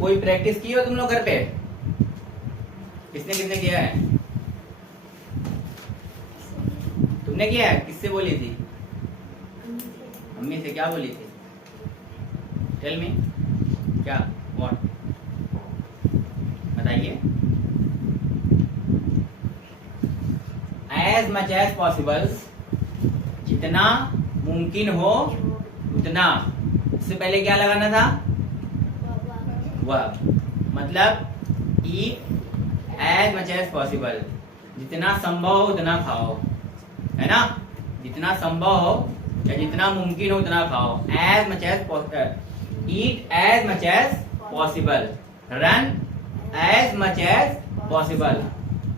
कोई प्रैक्टिस की हो तुम लोग घर पे? किसने किसने किया है? तुमने किया है? किससे बोली थी? अम्मी से। क्या बोली थी? Tell me. क्या? व्हाट? बताइए। एज मच एज पॉसिबल, जितना मुमकिन हो उतना। इससे पहले क्या लगाना था? वह। मतलब eat as much as possible, जितना संभव हो उतना खाओ, है ना? जितना संभव हो या जितना मुमकिन हो उतना खाओ। As much as, eat as much as possible, run as much as possible,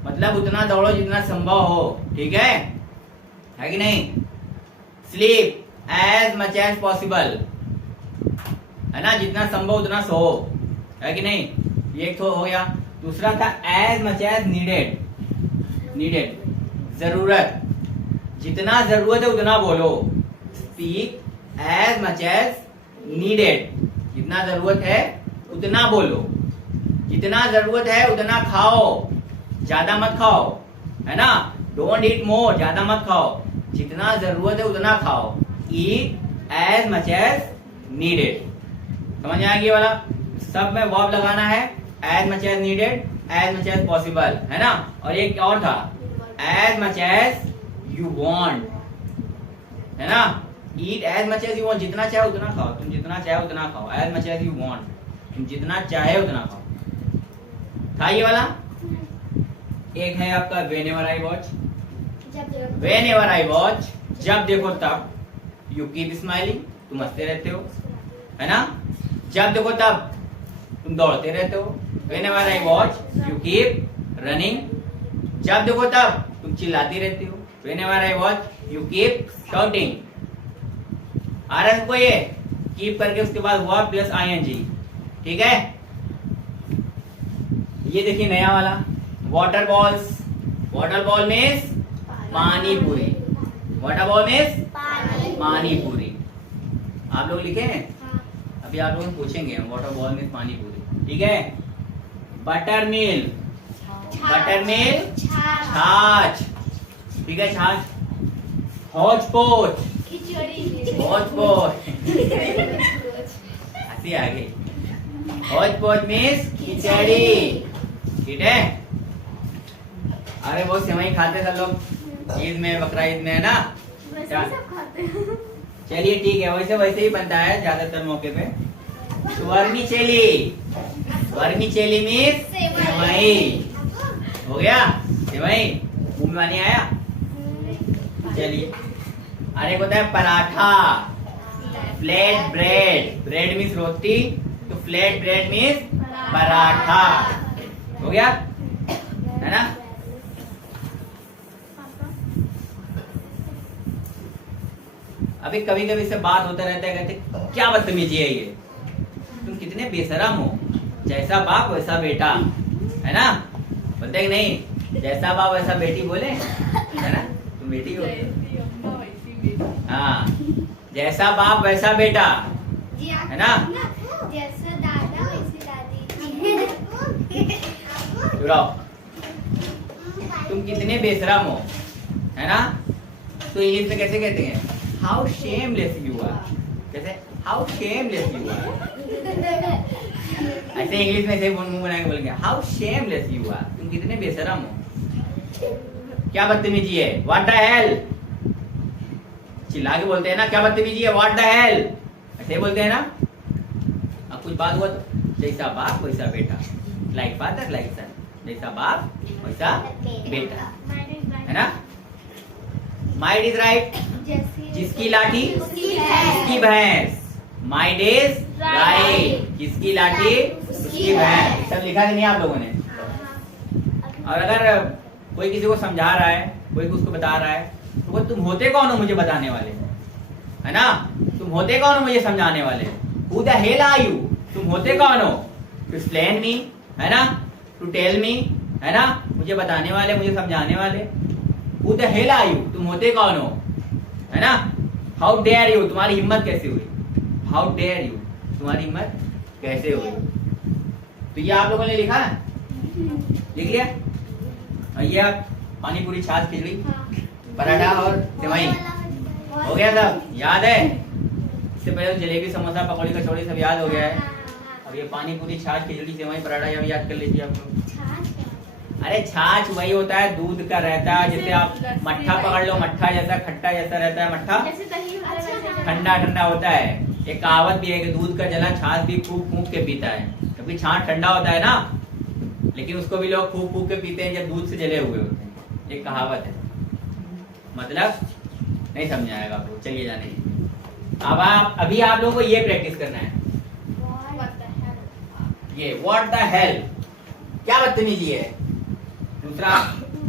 मतलब उतना दौड़ो जितना संभव हो। ठीक है कि नहीं? Sleep as much as possible, है ना? जितना संभव उतना सो, है कि नहीं? ये एक तो हो गया। दूसरा था as much as needed, needed जरूरत, जितना जरूरत है उतना बोलो। Speak as much as needed, जितना जरूरत है उतना बोलो। जितना जरूरत है उतना खाओ, ज्यादा मत खाओ, है ना? डोंट ईट मोर, ज्यादा मत खाओ। जितना जरूरत है उतना खाओ। Eat as much as needed. समझ में आ गया वाला? सब में वर्ब लगाना है। As much as needed, as much as possible, है ना? और एक और था as much as you want, है ना? Eat as much as you want, जितना चाहे उतना खाओ। तुम जितना चाहे उतना खाओ। As much as you want, तुम जितना चाहे उतना खाओ। था ये वाला। एक है आपका whenever I watch, whenever I watch, जब देखो तब। यू कीप स्माइलिंग, तुम हंसते रहते हो, है ना? जब देखो तब तुम दौड़ते रहते हो। Whenever I watch you keep running, जब देखो तब तुम चिल्लाती रहती हो। Whenever I watch you keep shouting. आ रहा है सबको ये? कीप करके उसके बाद वर्ब प्लस आईएनजी। ठीक है? ये देखिए नया वाला, water balls. Water ball means पानी पूरी। वाटर बॉल मीन्स पानी पूरी। आप लोग लिखे हैं? अभी आप लोग पूछेंगे वाटर बॉल मीन्स पानी पूरी। ठीक है? बटर मिल, बटर मिल छाछ। ठीक है? छाछ। हौच पोच, हौच पोच, हंसी आ गई। हौच पोच मीन्स खिचड़ी। ठीक है? अरे वो सेवई खाते सब लोग ईद में, बकरा ईद में, है ना? चलिए ठीक है, वैसे ही बनता है ज्यादातर मौके पे। वर्मिचेली, वर्मिचेली मीन्स सेवई। हो गया? सेवई मुंह में नहीं आया? चलिए। अरे होता है paratha, flat bread. Bread means roti, तो फ्लैट ब्रेड मीन्स पराठा। हो गया? है ना? अभी कभी कभी से बात होता रहता है, कहते क्या बदतमीजी है ये, तुम कितने बेशरम हो। जैसा बाप वैसा बेटा, है ना? बोलते कि नहीं? जैसा बाप वैसा बेटी बोले, है ना? तुम बेटी हो। हाँ, जैसा बाप वैसा बेटा, है ना? जैसा दादा वैसी दादी। तुम कितने बेशरम हो, है ना? तो इंग्लिश में कैसे कहते हैं? How shameless you are. कैसे? How shameless you are. ऐसे इंग्लिश में से मुंह बना के बोलेंगे हाउ शेमलेस यू आर, तुम कितने बेशरम हो। क्या बदतमीजी है? What the hell. चिल्ला के बोलते हैं ना, क्या बदतमीजी है? What the hell. ऐसे बोलते हैं ना? अब कुछ बात हुआ तो जैसा बाप वैसा बेटा, लाइक फादर लाइक सन। जैसा बाप वैसा बेटा, है ना? माइट इज राइट, जिसकी लाठी उसकी भैंस। माइट इज राइट, जिसकी लाठी उसकी भैंस। सब लिखा कि नहीं आप लोगों ने? और अगर कोई किसी को समझा रहा है, कोई उसको बता रहा है, तो वो तुम होते कौन हो मुझे बताने वाले, है ना? तुम होते कौन हो मुझे समझाने वाले? Who the hell are you? तुम होते कौन हो? To explain me, है ना? To tell me, है ना? मुझे बताने वाले, मुझे समझाने वाले। Who the hell are you? तुम होते कौन हो, है ना? How dare you? तुम्हारी हिम्मत कैसे हुई? How dare you? तुम्हारी हिम्मत कैसे हुई? तो ये आप लोगों ने लिखा है, लिख लिया। और ये आप पानी पूरी छाछ खिचड़ी पराठा और सेवई हो गया सब, याद है? इससे पहले तो जलेबी समोसा पकौड़ी कचौड़ी सब याद हो गया है। अब ये पानी पूरी छाछ खिचड़ी सेवई पराठा ये भी याद कर लीजिए आप लोग। अरे छाछ वही होता है, दूध का रहता है, जैसे आप मट्ठा पकड़ लो, मट्ठा जैसा खट्टा जैसा रहता है मट्ठा, ठंडा ठंडा होता है। एक कहावत भी है कि दूध का जला छाछ भी फूक फूक के पीता है, क्योंकि छाछ ठंडा होता है ना, लेकिन उसको भी लोग फूक फूक के पीते हैं जब दूध से जले हुए होते हैं। एक कहावत है, मतलब नहीं समझाएगा आपको, चलिए जाने दीजिए। अब आप अभी आप लोगों को ये प्रैक्टिस करना है, ये व्हाट द हेल, क्या बदतमीजी है। दूसरा,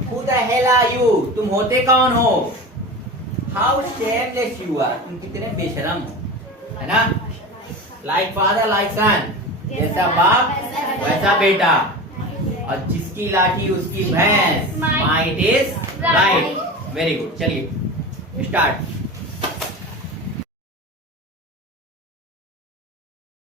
who the hell are you, तुम होते कौन हो। हाउ शेमलेस यू आर, तुम कितने बेशरम हो, है ना। लाइक फादर लाइक सन, जैसा बाप वैसा बेटा, और जिसकी लाठी उसकी भैंस, might is right. Very good, चलिए स्टार्ट।